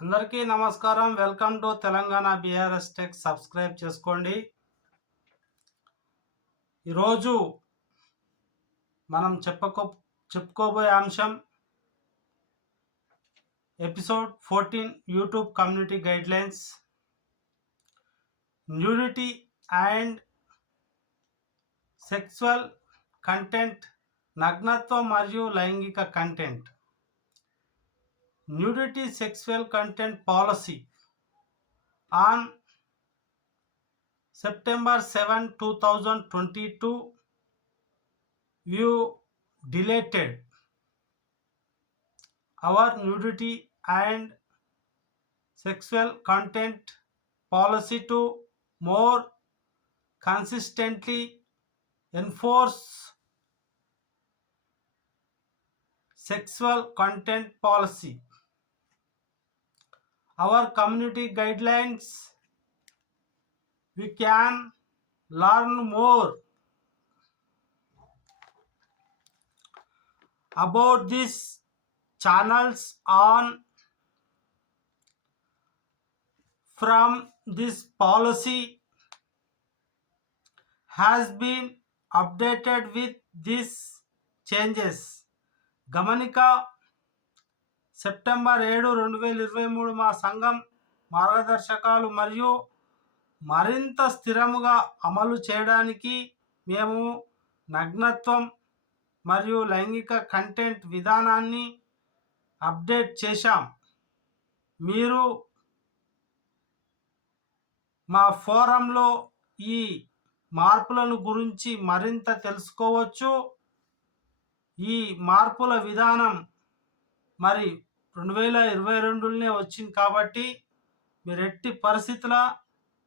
అందరికీ నమస్కారం. Welcome to Telangana BRS tech. Subscribe చేసుకోండి. ఈరోజు మనం చెప్పుకోబోయే అంశం episode 14 YouTube community guidelines. Nudity and sexual content, నగ్నత్వం మరియు లైంగిక content. Nudity sexual content policy on September 7, 2022, you deleted our nudity and sexual content policy to more consistently enforce sexual content policy. Our community guidelines, we can learn more about these channels on from this policy has been updated with these changes. గమనిక September 7, 2023 మా సంఘం మార్గదర్శకాలు మరియు మరింత స్థిరముగా అమలు చేయడానికి మేము నగ్నత్వం మరియు లైంగిక కంటెంట్ విధానాన్ని అప్డేట్ చేశాం. మీరు మా ఫోరంలో ఈ మార్పులను గురించి మరింత తెలుసుకోవచ్చు. ఈ మార్పుల విధానం మరి 2022లోనే వచ్చింది కాబట్టి మీరు ఎట్టి పరిస్థితుల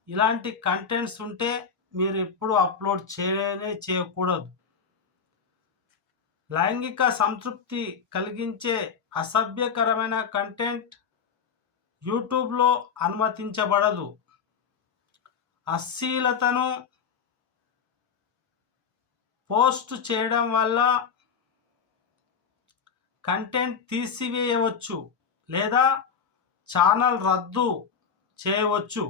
ఇలాంటి కంటెంట్స్ ఉంటే మీరు ఎప్పుడు అప్లోడ్ చేయకూడదు. లైంగిక సంతృప్తి కలిగించే అసభ్యకరమైన కంటెంట్ యూట్యూబ్లో అనుమతించబడదు. అశ్లీలతను పోస్ట్ చేయడం వల్ల కంటెంట్ తీసివేయవచ్చు లేదా ఛానల్ రద్దు చేయవచ్చు.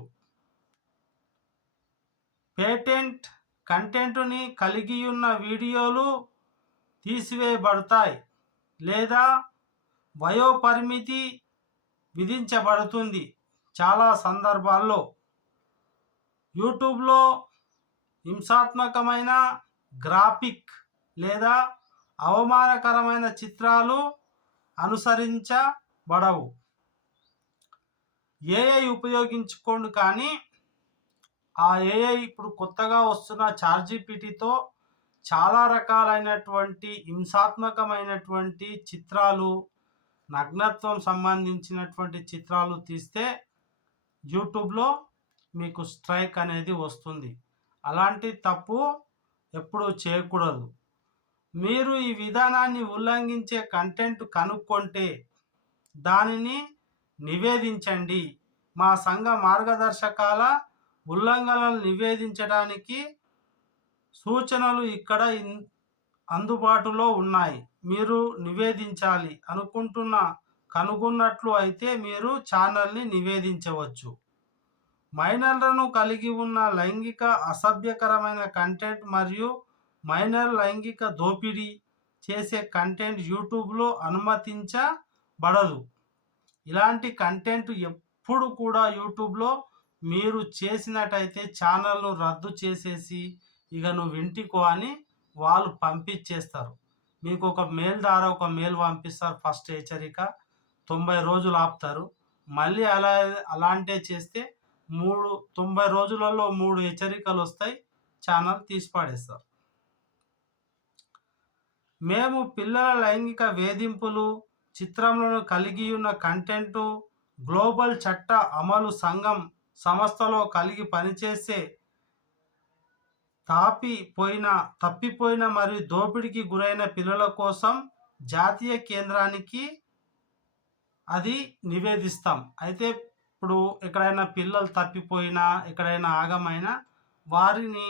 పేటెంట్ కంటెంట్ని కలిగి ఉన్న వీడియోలు తీసివేయబడతాయి లేదా వయోపరిమితి విధించబడుతుంది. చాలా సందర్భాల్లో యూట్యూబ్లో హింసాత్మకమైన, గ్రాఫిక్ లేదా అవమానకరమైన చిత్రాలు అనుసరించబడవు. ఏఐ ఉపయోగించుకోండి, కానీ ఆ ఏఐ ఇప్పుడు కొత్తగా వస్తున్న చాట్‌జీపీటీతో చాలా రకాలైనటువంటి హింసాత్మకమైనటువంటి చిత్రాలు, నగ్నత్వం సంబంధించినటువంటి చిత్రాలు తీస్తే యూట్యూబ్లో మీకు స్ట్రైక్ అనేది వస్తుంది. అలాంటి తప్పు ఎప్పుడూ చేయకూడదు. మీరు ఈ విధానాన్ని ఉల్లంఘించే కంటెంట్ కనుక్కుంటే దానిని నివేదించండి. మా సంఘ మార్గదర్శకాల ఉల్లంఘనలను నివేదించడానికి సూచనలు ఇక్కడ అందుబాటులో ఉన్నాయి. మీరు నివేదించాలి కనుగొన్నట్లు అయితే మీరు ఛానల్ని నివేదించవచ్చు. మైనర్లను కలిగి ఉన్న లైంగిక అసభ్యకరమైన కంటెంట్ మరియు మైనర్ లైంగిక దోపిడీ చేసే కంటెంట్ యూట్యూబ్లో అనుమతించబడదు. ఇలాంటి కంటెంట్ ఎప్పుడు కూడా యూట్యూబ్లో మీరు చేసినట్టయితే ఛానల్ను రద్దు చేసేసి ఇక నువ్వు ఇంటికో అని వాళ్ళు పంపించేస్తారు. మీకు ఒక మెయిల్ ద్వారా ఒక మెయిల్ పంపిస్తారు. ఫస్ట్ హెచ్చరిక 90 రోజులు ఆపుతారు. మళ్ళీ అలాంటి చేస్తే 90 రోజులలో 3 హెచ్చరికలు వస్తాయి. ఛానల్ తీసి పడేస్తారు. మేము పిల్లల లైంగిక వేధింపులు చిత్రములను కలిగి ఉన్న కంటెంట్ గ్లోబల్ చట్ట అమలు సంస్థలో కలిగి పనిచేసే తప్పిపోయిన మరియు దోపిడీకి గురైన పిల్లల కోసం జాతీయ కేంద్రానికి అది నివేదిస్తాం. అయితే ఇప్పుడు ఎక్కడైనా పిల్లలు తప్పిపోయినా, ఎక్కడైనా ఆగమైనా వారిని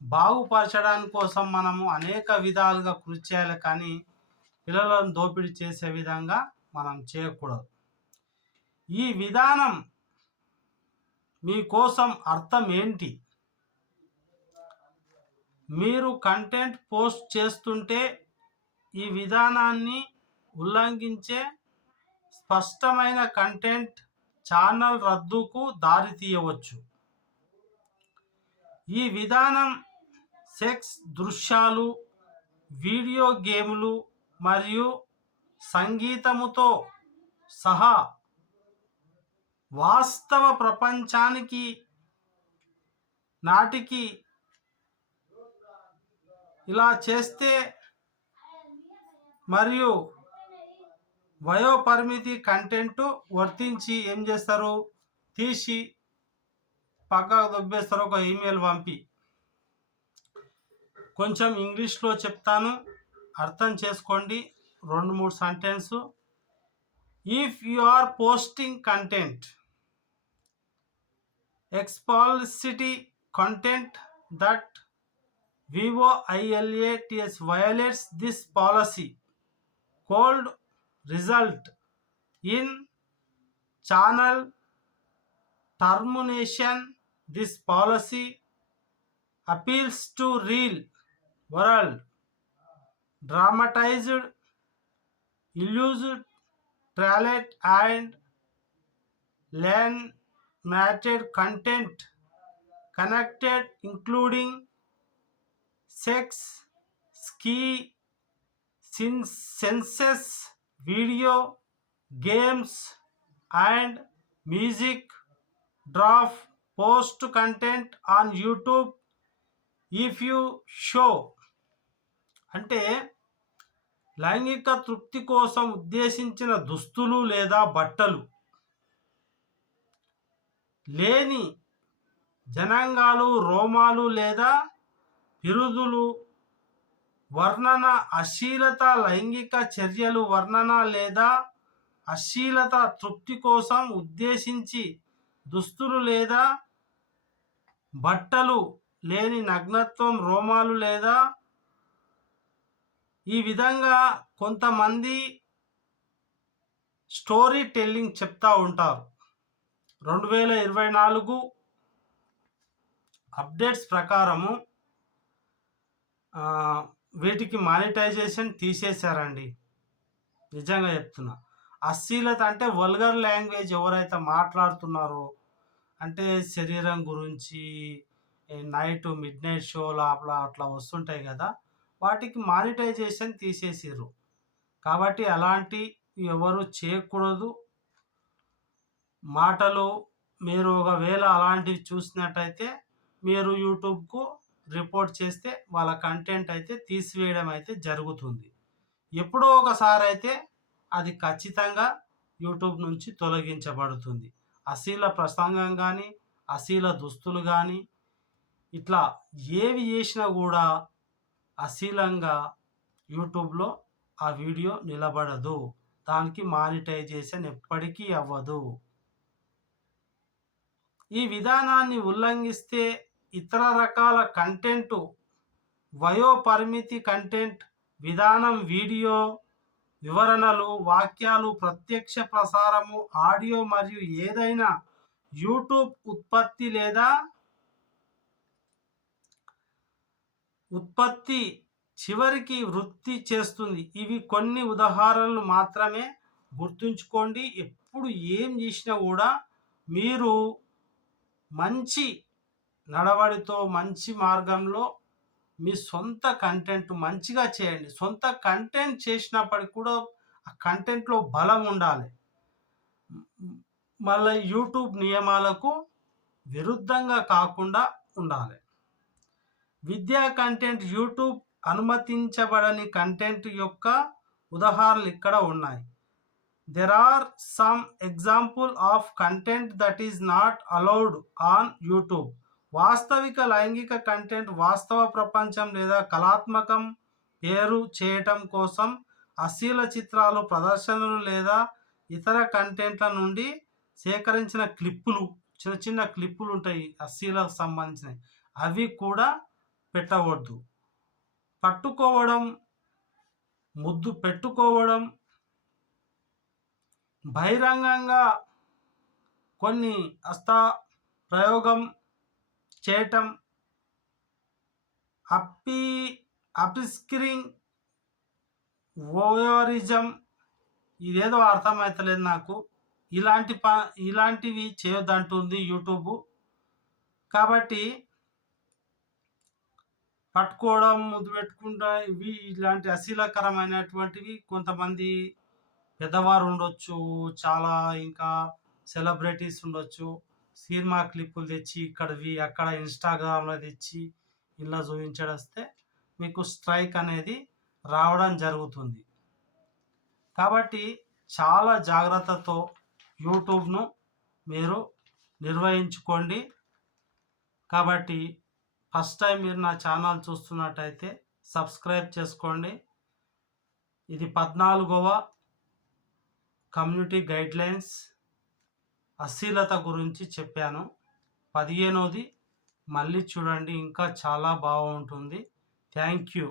బాగుపరచడానికి కోసం మనము అనేక విధాలుగా కృషి చేయాలి, కానీ పిల్లలను దోపిడీ చేసే విధంగా మనం చేయకూడదు. ఈ విధానం మీకోసం అర్థం ఏంటి? మీరు కంటెంట్ పోస్ట్ చేస్తుంటే ఈ విధానాన్ని ఉల్లంఘించే స్పష్టమైన కంటెంట్ ఛానల్ రద్దుకు దారితీయవచ్చు. ఈ విధానం సెక్స్ దృశ్యాలు, వీడియో గేములు మరియు సంగీతముతో సహా వాస్తవ ప్రపంచానికి నాటికి ఇలా చేస్తే మరియు వయోపరిమితి కంటెంట్ వర్తించి ఏం చేస్తారు, తీసి పక్కకు దొబ్బేస్తారు ఒక ఈమెయిల్ పంపి. కొంచెం ఇంగ్లీష్లో చెప్తాను, అర్థం చేసుకోండి. 2-3 sentence. If you are posting content explicit content that VOILATS violates this policy could result in channel termination. This policy appeals to real world dramatized illusioned talent and mated content connected including sex, ski, census, video, games and music. Draft post content on YouTube if you show. అంటే లైంగిక తృప్తి కోసం ఉద్దేశించిన దుస్తులు లేదా బట్టలు లేని జనాంగాలు, రోమాలు లేదా బిరుదులు, వర్ణన, అశ్లీలత, లైంగిక చర్యలు, వర్ణన లేదా అశ్లీలత, తృప్తి కోసం ఉద్దేశించి దుస్తులు లేదా బట్టలు లేని నగ్నత్వం, రోమాలు లేదా ఈ విధంగా కొంతమంది స్టోరీ టెల్లింగ్ చెప్తా ఉంటారు. 2024 అప్డేట్స్ ప్రకారము వీటికి మానిటైజేషన్ తీసేశారండి. నిజంగా చెప్తున్నా. అశ్లీలత అంటే వల్గర్ లాంగ్వేజ్ ఎవరైతే మాట్లాడుతున్నారో, అంటే శరీరం గురించి నైట్ మిడ్నైట్ షో లోపల అట్లా వస్తుంటాయి కదా, వాటికి మానిటైజేషన్ తీసేసారు. కాబట్టి అలాంటి ఎవరు చేయకూడదు. మాటలు మీరు ఒకవేళ అలాంటివి చూసినట్టయితే మీరు యూట్యూబ్కు రిపోర్ట్ చేస్తే వాళ్ళ కంటెంట్ అయితే తీసివేయడం అయితే జరుగుతుంది. ఎప్పుడో ఒకసారి అయితే అది ఖచ్చితంగా యూట్యూబ్ నుంచి తొలగించబడుతుంది. అశ్లీల ప్రసంగం కానీ, అశ్లీల దుస్తులు కానీ, ఇట్లా ఏవి చేసినా కూడా అశ్లీలంగా యూట్యూబ్లో ఆ వీడియో నిలబడదు. దానికి మానిటైజేషన్ ఎప్పటికీ అవ్వదు. ఈ విధానాన్ని ఉల్లంఘిస్తే ఇతర రకాల కంటెంట్, వయోపరిమితి కంటెంట్ విధానం, వీడియో వివరణలు, వాక్యాలు, ప్రత్యక్ష ప్రసారము, ఆడియో మరియు ఏదైనా యూట్యూబ్ ఉత్పత్తి చివరికి వృత్తి చేస్తుంది. ఇవి కొన్ని ఉదాహరణలు మాత్రమే. గుర్తుంచుకోండి, ఎప్పుడు ఏం చేసినా కూడా మీరు మంచి నడవడితో, మంచి మార్గంలో మీ సొంత కంటెంట్ మంచిగా చేయండి. సొంత కంటెంట్ చేసినప్పటికి కూడా ఆ కంటెంట్లో బలం ఉండాలి. మళ్ళీ యూట్యూబ్ నియమాలకు విరుద్ధంగా కాకుండా ఉండాలి. విద్యా కంటెంట్, యూట్యూబ్ అనుమతించబడని కంటెంట్ యొక్క ఉదాహరణలు ఇక్కడ ఉన్నాయి. There are some example of content that is not allowed on YouTube. వాస్తవిక లైంగిక కంటెంట్ వాస్తవ ప్రపంచం లేదా కళాత్మకం పేరు చేయటం కోసం అశ్లీల చిత్రాలు, ప్రదర్శనలు లేదా ఇతర కంటెంట్ల నుండి సేకరించిన క్లిప్పులు, చిన్న చిన్న క్లిప్పులు ఉంటాయి అశ్లీలకు సంబంధించినవి, అవి కూడా పెట్టవద్దు. పట్టుకోవడం, ముద్దు పెట్టుకోవడం, బహిరంగంగా కొన్ని ప్రయోగం చేయటం, అప్పి అపిస్కిరింగ్, ఓయోరిజం, ఇదేదో అర్థమైతలేదు నాకు. ఇలాంటివి చేయొద్దంటుంది యూట్యూబ్. కాబట్టి పట్టుకోవడం, ముద్దు పెట్టుకుంటా ఇలాంటి అశ్లీలకరమైనటువంటివి కొంతమంది పెద్దవారు ఉండొచ్చు, చాలా ఇంకా సెలబ్రిటీస్ ఉండొచ్చు. సినిమా క్లిప్పులు తెచ్చి ఇక్కడివి అక్కడ ఇన్స్టాగ్రామ్లో తెచ్చి ఇలా చూపించడస్తే మీకు స్ట్రైక్ అనేది రావడం జరుగుతుంది. కాబట్టి చాలా జాగ్రత్తతో యూట్యూబ్ను మీరు నిర్వహించుకోండి. కాబట్టి ఫస్ట్ టైం మీరు నా ఛానల్ చూస్తున్నట్టయితే సబ్స్క్రైబ్ చేసుకోండి. ఇది 14వ కమ్యూనిటీ గైడ్లైన్స్ అశ్లీలత గురించి చెప్పాను. 15వది మళ్ళీ చూడండి, ఇంకా చాలా బాగుంటుంది. Thank you.